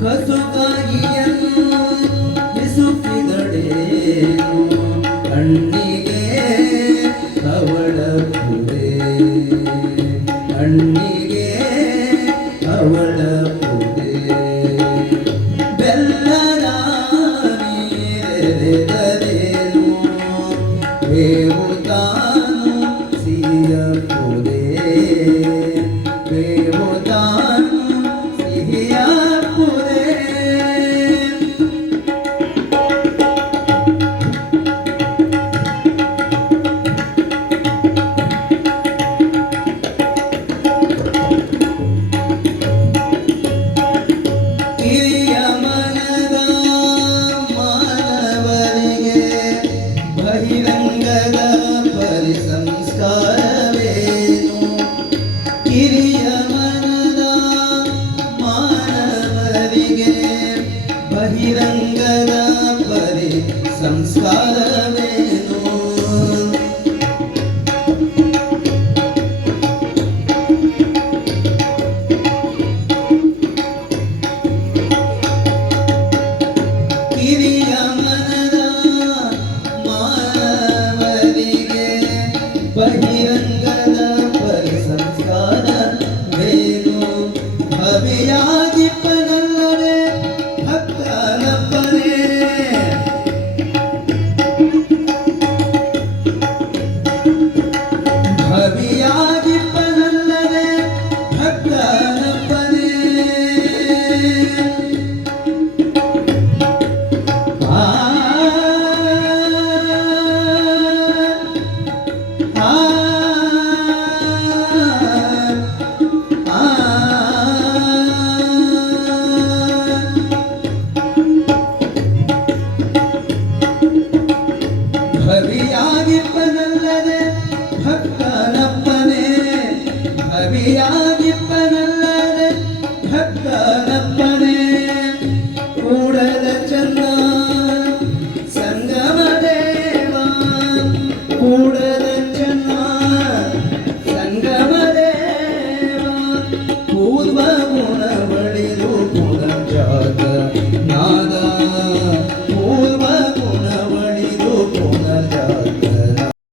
ಕಸುಕಾಗಿಯನು ಕಸುಕಾಗಿಯನು ಕಣ್ಣಿಗೆ ಕವಡಕ್ಕುದೇ ಕಣ್ಣಿಗೆ 야 ನಿರಂಗನ ಪರಿ ಸಂಸ್ಕಾರವೇನು? ಕಿರಿಯ ಮನದ ಮಾನವರಿಗೆ ಬಹಿರಂಗದ അഭിരാജിപ്പനല്ലാതെ ഭക്തനപ്പനെ കൂടലെ ചെന്ന സംഗമദേവ കൂടലെ ചെന്ന സംഗമദേവ പൂർവ ഗുണവളിലു പുനജാത നാദ